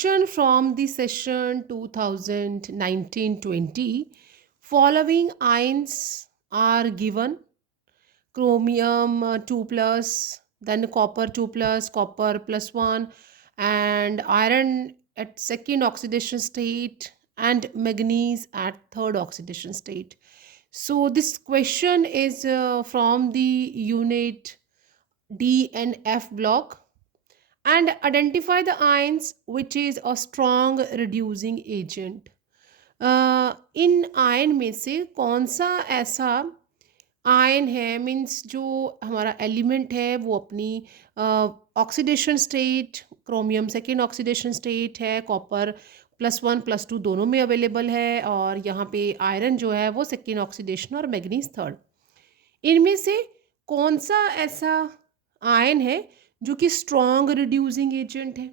Question from the session 2019-20. Following ions are given: chromium 2 plus, then copper 2 plus, copper plus 1, and iron at second oxidation state, and manganese at third oxidation state. So this question is from the unit D and F block. And identify the ions which is a strong reducing agent. In ion में से कौन सा ऐसा ion है, means जो हमारा element है वो अपनी oxidation state, chromium second oxidation state है, कॉपर +1 +2 दोनों में अवेलेबल है, और यहाँ पे आयरन जो है वो सेकेंड ऑक्सीडेशन और मैग्नीज थर्ड। इनमें से कौन सा ऐसा आयन है जो कि स्ट्रॉन्ग रिड्यूसिंग एजेंट है?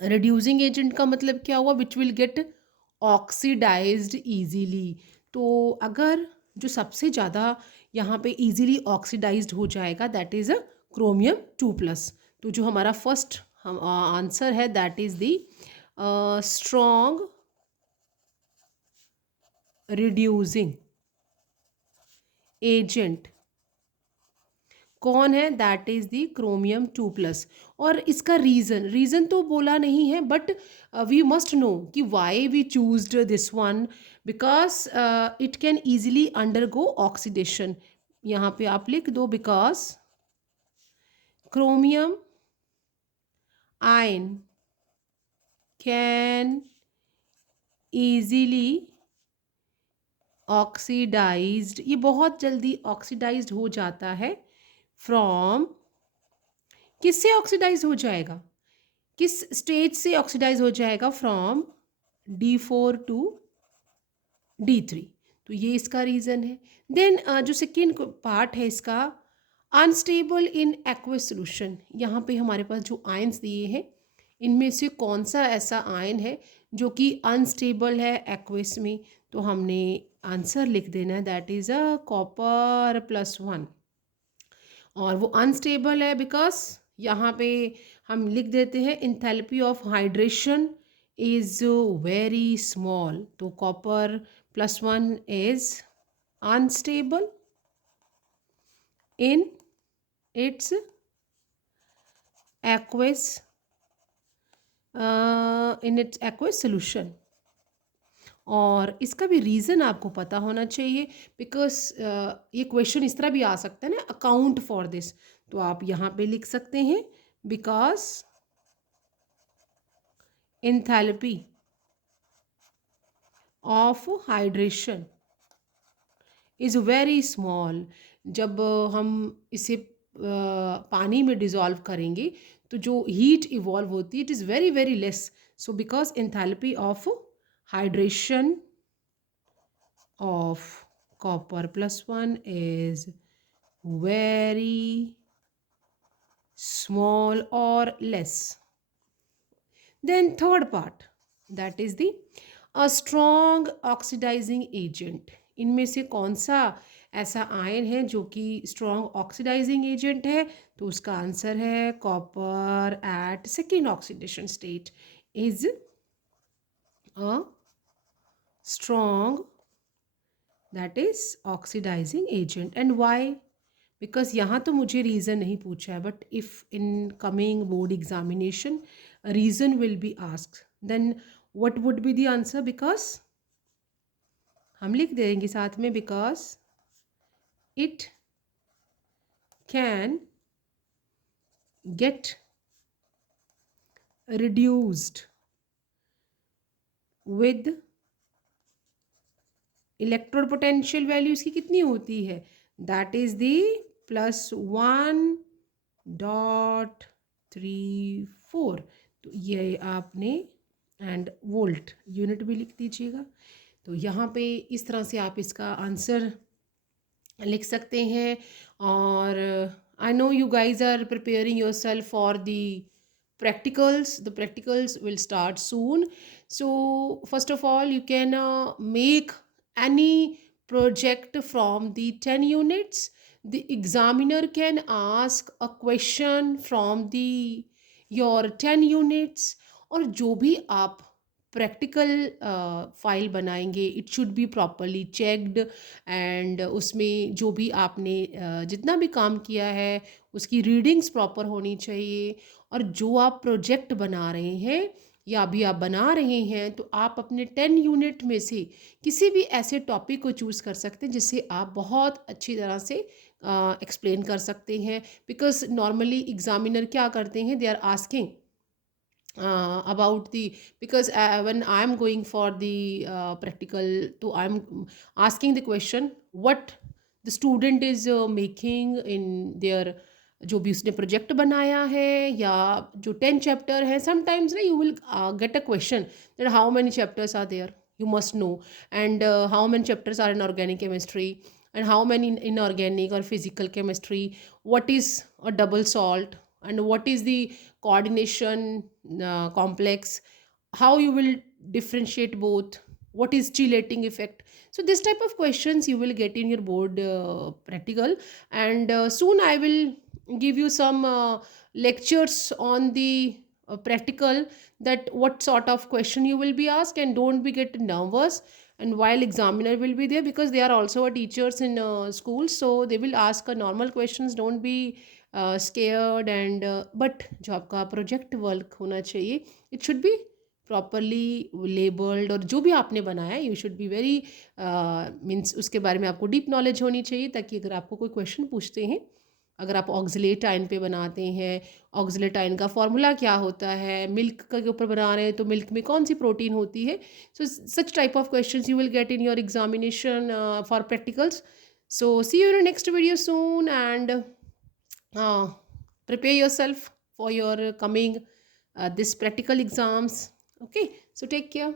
रिड्यूसिंग एजेंट का मतलब क्या हुआ? Which will get oxidized easily. तो अगर जो सबसे ज़्यादा यहाँ पे इजीली ऑक्सीडाइज्ड हो जाएगा that is a chromium 2 plus. तो जो हमारा फर्स्ट हम आंसर है that is the strong reducing agent कौन है? That is the chromium 2 plus. और इसका रीज़न तो बोला नहीं है, बट वी मस्ट नो कि why we chose this one, because it can easily undergo oxidation. यहाँ पे आप लिख दो because chromium ion can easily oxidized, ये बहुत जल्दी ऑक्सीडाइज्ड हो जाता है फ्रॉम, किससे ऑक्सीडाइज हो जाएगा, किस स्टेज से ऑक्सीडाइज हो जाएगा? From D4 to D3। तो ये इसका रीज़न है। देन जो सेकेंड पार्ट है इसका, अनस्टेबल इन एक्वस सोल्यूशन। यहाँ पे हमारे पास जो आयंस दिए हैं इनमें से कौन सा ऐसा आयन है जो कि अनस्टेबल है एक्वस में? तो हमने आंसर लिख देना है दैट इज़ अ कॉपर +1। और वो अनस्टेबल है बिकॉज यहाँ पे हम लिख देते हैं enthalpy of hydration is very small. तो copper +1 is unstable in its aqueous in its aqueous solution। और इसका भी रीज़न आपको पता होना चाहिए, बिकॉज ये क्वेश्चन इस तरह भी आ सकता है ना, अकाउंट फॉर दिस। तो आप यहाँ पे लिख सकते हैं because enthalpy of hydration is very small. जब हम इसे पानी में डिज़ोल्व करेंगे तो जो हीट इवॉल्व होती है it is very very less. So because enthalpy of hydration of copper +1 is very small or less. Then third part, that is the a strong oxidizing agent। इनमें से कौन सा ऐसा आयन है जो कि स्ट्रॉन्ग ऑक्सीडाइजिंग एजेंट है? तो उसका आंसर है copper at second oxidation state is a strong that is oxidizing agent. And why? Because यहाँ तो मुझे रीज़न नहीं पूछा है, but if in coming board examination reason will be asked, then what would be the answer? Because हम लिख देंगे साथ में because it can get reduced with electrode potential value इसकी कितनी होती है? That is the +1.34। तो ये आपने एंड वोल्ट यूनिट भी लिख दीजिएगा। तो यहाँ पे इस तरह से आप इसका आंसर लिख सकते हैं। और I know you guys are preparing yourself for the practicals. The practicals will start soon. So first of all you can make any project from the 10 units. The examiner can ask a question from the your 10 units, और जो भी आप practical file बनाएंगे it should be properly checked, and उसमें जो भी आपने जितना भी काम किया है उसकी रीडिंग्स प्रॉपर होनी चाहिए। और जो आप प्रोजेक्ट बना रहे हैं या अभी आप बना रहे हैं तो आप अपने 10 यूनिट में से किसी भी ऐसे टॉपिक को चूज़ कर सकते हैं जिससे आप बहुत अच्छी तरह से एक्सप्लेन कर सकते हैं। बिकॉज नॉर्मली एग्जामिनर क्या करते हैं, they are asking about the, because when I'm going for the practical, तो I'm asking the question what the student is making in their, जो भी उसने प्रोजेक्ट बनाया है या जो 10 चैप्टर है, समटाइम्स ना you will get a question that how many chapters are there, you must know, and how many chapters are in organic chemistry, and how many in inorganic or physical chemistry, what is a double salt, and what is the coordination complex, how you will differentiate both, what is chelating effect. So this type of questions you will get in your board practical. And soon I will give you some lectures on the practical, that what sort of question you will be asked, and don't be get nervous. And while examiner will be there, because they are also a teachers in school, so they will ask a normal questions, don't be scared. And but जो आपका project work होना चाहिए, it should be properly labelled, और जो भी आपने बनाया है you should be very means उसके बारे में आपको डीप नॉलेज होनी चाहिए, ताकि अगर आपको कोई क्वेश्चन पूछते हैं, अगर आप ऑक्जिलेटाइन पे बनाते हैं, ऑक्जिलेटाइन का फॉर्मूला क्या होता है, मिल्क के ऊपर बना रहे हैं तो मिल्क में कौन सी प्रोटीन होती है, so such type of questions you will get in your examination for practicals. So see you in the next video soon, and prepare yourself for your coming this practical exams. Okay, so take care.